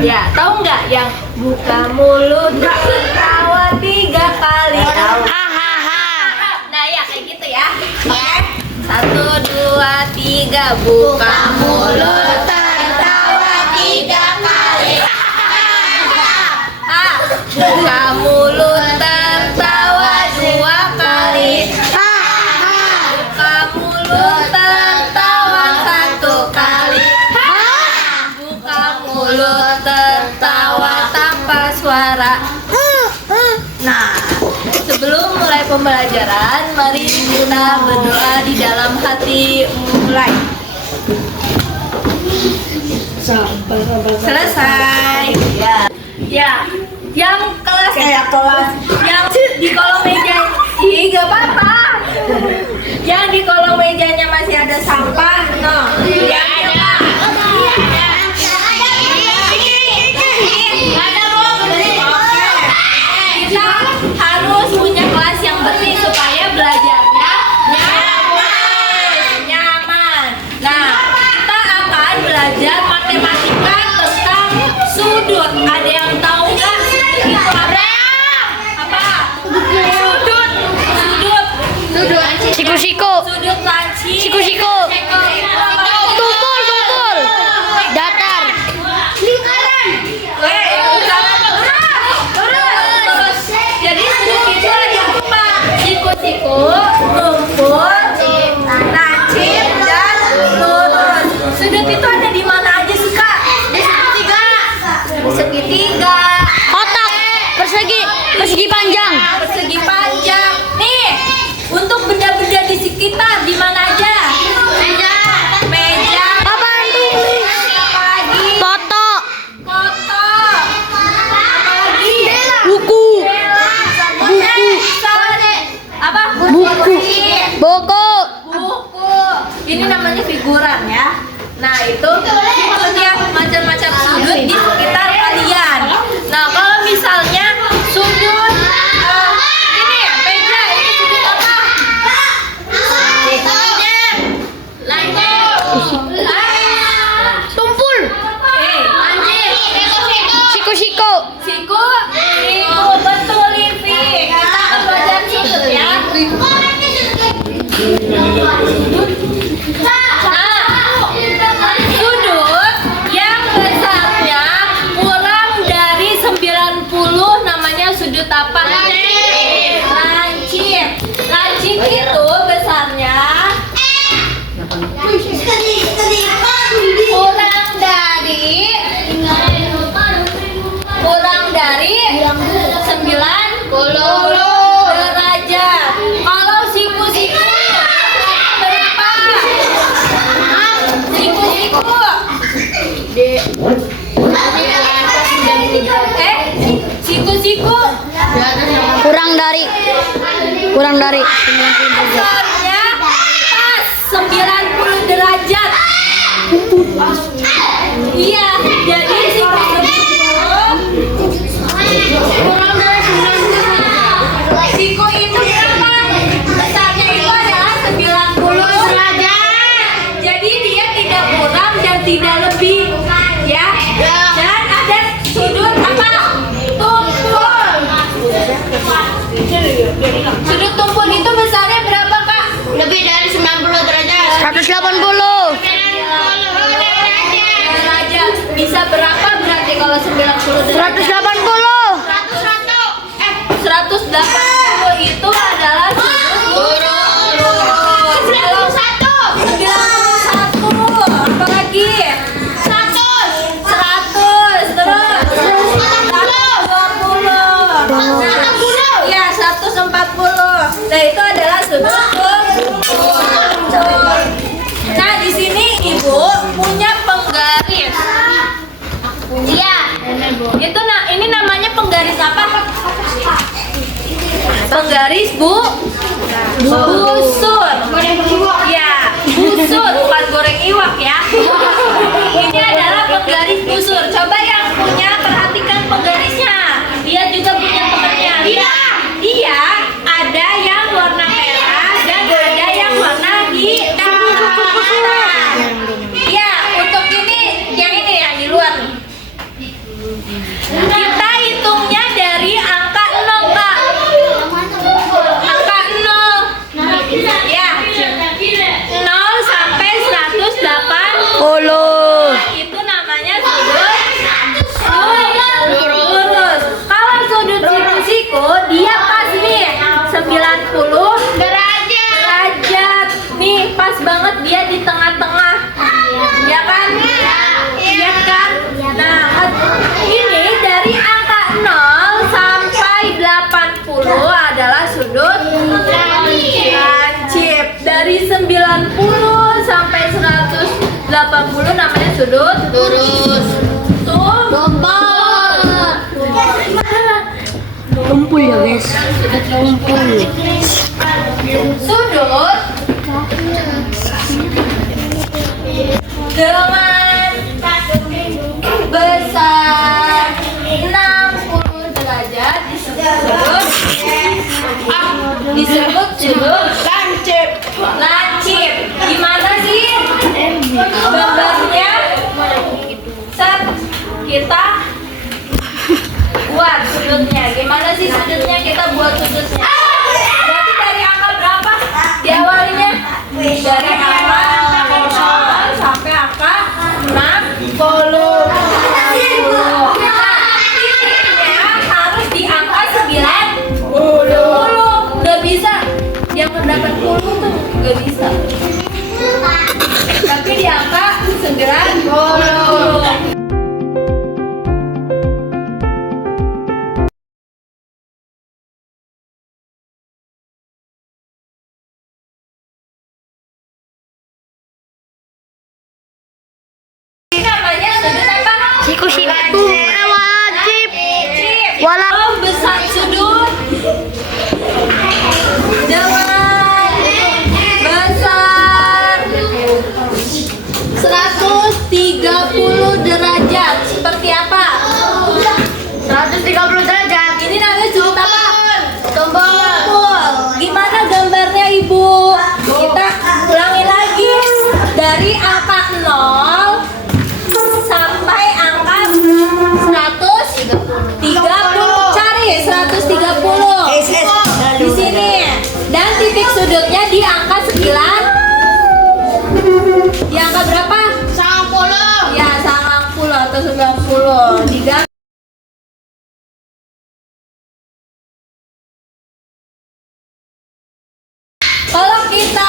Ya, tahu nggak yang buka mulut tertawa 3 kali? Nah ya kayak gitu ya. Oke. 1, 2, 3 buka mulut tertawa 3 kali. Buka mulut tertawa 2 kali. Buka mulut tertawa 1 kali. Buka mulut tertawa tanpa suara. Nah, sebelum mulai pembelajaran, mari kita berdoa di dalam hati. Mulai. Selesai. Ya, yang kelas yang di kolong meja, gak apa-apa. Yang di kolong mejanya masih ada sampah, no. Ya, ada. Kita harus punya kelas yang bersih supaya belajarnya nyaman. Nah, kita akan belajar matematika tentang sudut. Ada yang tahu nggak? Itu apa? Sudut. Siku-siku. Sudut lancip. Siku-siku. Tumpul. Datar. Lingkaran. Jadi sudut itu ada 4. Siku-siku, tumpul, lancip, dan lurus. Sudut itu ada di mana aja sih, Kak? Di segitiga. Kotak. Persegi panjang. Persegi panjang. Nih, untuk benda-benda di sekitar di mana aja? Meja. Papan tulis. Apa lagi? Foto. Foto. Apa lagi? Buku. Apa? Buku. Ini namanya figuran ya. Nah itu setiap macam-macam sudut di sekitar kalian. Nah kalau misalnya sudut ini meja, ini sudut apa? Tumpul. Siku-siku. Siku, betul Livi. Kita akan belajar sudut ya. Sudut yang besarnya kurang dari 90 namanya sudut apa? Lancip. Lancip itu besarnya kurang dari 90 derajat. Kalau siku-siku berapa? Siku-siku siku-siku Kurang dari. besarnya pas 90 derajat. Iya, jadi siku itu berapa? Besarnya itu adalah 90 derajat. Jadi dia tidak kurang dan tidak lebih, ya. Dan ada sudut apa? Tumpul. Sudut tumpul itu besarnya berapa, Kak? Lebih dari 90 derajat. 180. Derajat. Bisa berapa berarti kalau 90 derajat? 180. 180 itu adalah sudut lurus. 91. Apa lagi? 100. Terus 120. Ya, 140. Nah, itu adalah sudut tumpul. Nah, di sini Ibu punya penggaris. Iya. Itu ini namanya penggaris apa? Penggaris busur. Ya, busur bukan goreng iwak ya. Ini adalah penggaris busur. Coba yang punya perhatikan penggarisnya. Lihat juga punya temannya. Dia ada yang warna merah dan ada yang warna hitam. Ya, untuk ini yang di luar nih. sudut Lurus. Kumpul ya guys. Kumpul. sudut dengan besar 60 derajat disebut sudut lancip. Gimana sih gambarnya? Set, kita buat sudutnya. Gimana sih sudutnya? Kita buat sudutnya. Berarti dari angka berapa diawalinya? Dari angka 0 sampai angka 60. Nah, titiknya harus di angka 90. Gak bisa yang mendapat 10 tuh gak bisa. Tapi di angka 90. Namanya sudut apa? Siku-siku. Wajib. Wala. Besar sudut dengan besar 130 derajat. Seperti apa? 130 derajat. Ini namanya sudut apa? Tombol. Gimana gambarnya Ibu? Kita ulangi lagi dari angka 0 sampai angka 130. Cari 130 di sini. Dan titik sudutnya di angka 9. Di angka berapa? 90. Ya, 90 atau 90. Diganti. Kalau kita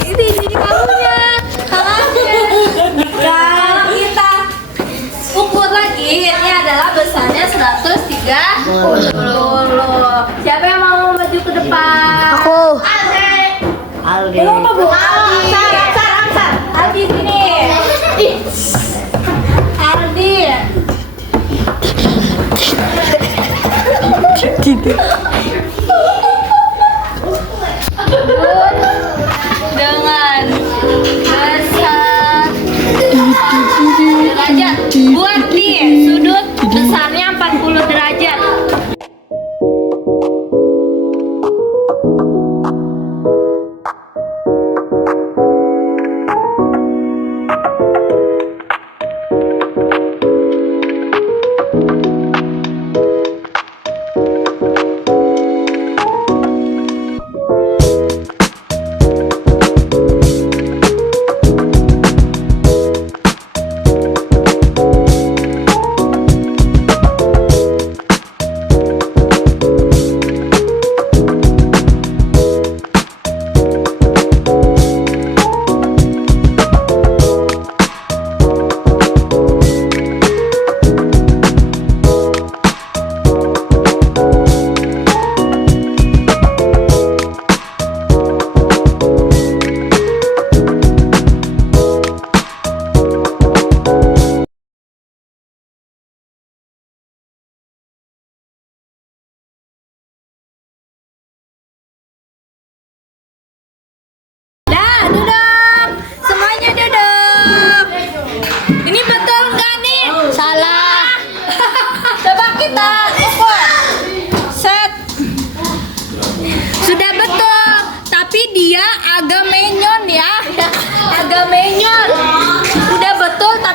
ini kamunya kalau kita ukur lagi, ini adalah besarnya 130. Siapa yang mau maju ke depan? Aku. Aldi. Apa Bu? Aldi sini. Aldi. Dengan besar derajat, buat nih sudut besarnya 40 derajat.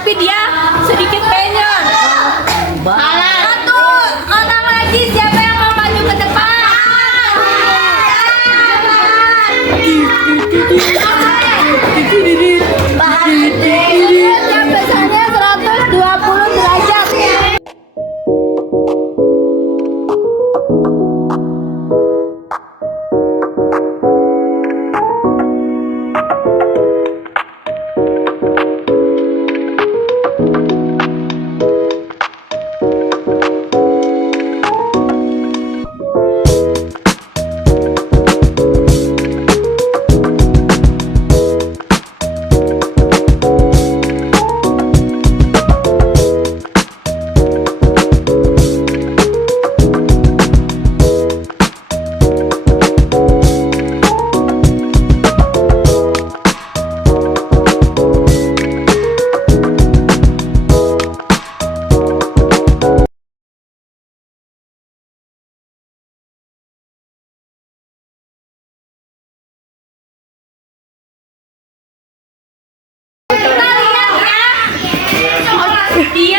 tapi dia sedikit penyon. Satu orang lagi, siapa yang mau maju ke depan? Yang besarnya 120 derajat. Dia